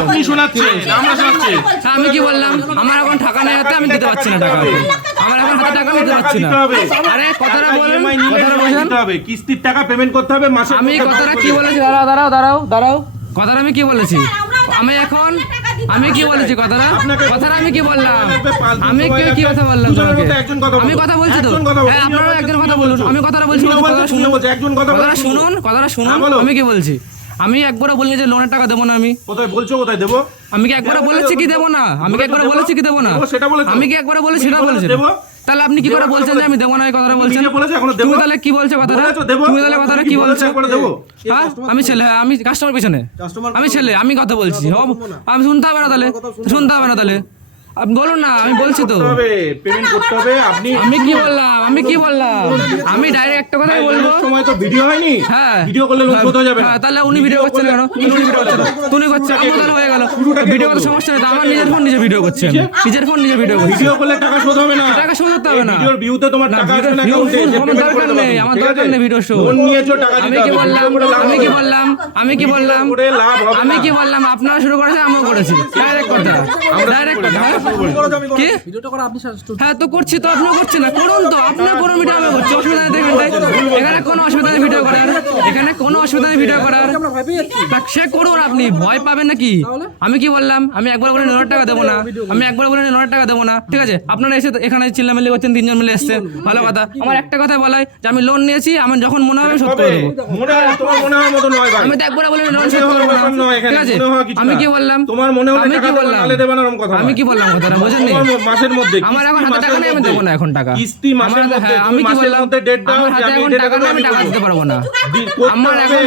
আপনি শোনাচ্ছেন, আমরা শোনাচ্ছি। আমি কি বললাম? আমার এখন টাকা নেই হাতে, আমি দিতে পারছি না টাকা। আমার এখন হাতে টাকা দিতে পারছি না। আরে কথাটা বলেন, কথাটা বলেন। কিস্তির টাকা পেমেন্ট করতে হবে মাসে। আমি কথাটা কি বলেছি? দাঁড়াও। কথাটা আমি কি বলেছি? আমি কি বলেছি কথাটা? কথাটা আমি কি বললাম? আমি কি কথা বললাম তোমাকে? আমি কথা বলছি তো। হ্যাঁ, আপনারা একজন কথা বলুন। আমি কথাটা বলছি, কথাটা শুনুন। কথাটা শুনুন। আমি কি বলছি? আমি একবারও বলিনি যে লোনের টাকা দেবো না। আমি কোথায় বলছো কোথায় দেবো? আমি কি একবারও বলেছি কি দেবো না? আমি কি একবারও বলেছি কি দেবো না? সেটা বলেছো। আমি কি একবারও বলেছি সেটা বলেছি? তাহলে আপনি কি করে বলছেন যে আমি দেবো না? এই কথাটা বলছেন তুমি, তাহলে কি বলছো কথাটা? তুমি তাহলে কথাটা কি বলছো? হ্যাঁ, আমি ছেলে, আমি কাস্টমার পিছনে, আমি ছেলে, আমি কথা বলছি। আমি শুনতে হবে না তাহলে? শুনতে হবে না তাহলে? আপনি বলুন না, আমি বলছি তো। পেমেন্ট করতে হবে। আপনি আমি কি বললাম? আমি ডাইরেক্ট একটা কথাই বলবো। সময় তো ভিডিও হয়নি। হ্যাঁ, ভিডিও করলে লোন শোধ হয়ে যাবে। হ্যাঁ, তাহলে উনি ভিডিও করছেন কেন? তুমি করছো, আমার তাহলে হয়ে গেল। ভিডিও করতে সমস্যা নেই তো, আমার নিজের ফোন নিজে ভিডিও করছি, আমি নিজের ফোন নিজে ভিডিও করছি। ভিডিও করলে টাকা শোধ হবে না। টাকা শোধ করতে হবে না। ভিডিওর ভিউতে তোমার টাকা আসবে না। আমার দরকার নেই, আমার দরকার নেই ভিডিও শো। লোন নিয়েছো, টাকা আমি দিতে কি হবে। বললাম? আমি কি বললাম? করে লাভ হবে আমি না। কি বললাম? আপনারা শুরু করেছে, আমিও করেছি। ডাইরেক্ট কথা, ডাইরেক্ট কথা। কি হ্যাঁ তো করছি তো, আপনিও করছেন না? করুন তো, আপনিও কোনো ভিডিও আমি করছি, অসুবিধা নেই। দেখেন এখানে কোনো অসুবিধা নেই ভিডিও করার, এখানে কোনো অসুবিধা নেই ভিডিও করার। সে করুন, আপনি ভয় পাবেন নাকি? আমি কি বললাম? আমি একবার বলে 9,000 টাকা দেবো না। আমি একবার বলে 9,000 টাকা দেবো না, ঠিক আছে? আপনারা এসে এখানে চিল্লামিল্লি করছেন, 3 জন মিলে এসছেন, ভালো কথা। আমার একটা কথা বলাই যে আমি লোন নিয়েছি, আমি যখন মনে হবে শোধ করে দেবো। তোমার মনে হয় মতো নয় ভাই। আমি তো একবার বলে লোন শোধ করবো না, ঠিক আছে? আমি কি বললাম? তোমার মনে হলে আমি টাকা কি দেবো বললাম? নালে দেবে না, এরকম কথা। আমি কি বললাম কথাটা বোঝেননি? মাসের মধ্যে আমার এখন হাতে টাকা নেই, আমি দেবো না এখন টাকা। কিস্তি মাসের মধ্যে। হ্যাঁ, আমি কি বললাম? ডেট দাও। আমার হাতে এখন টাকা নেই, আমি টাকা দিতে পারবো না। আমার এখন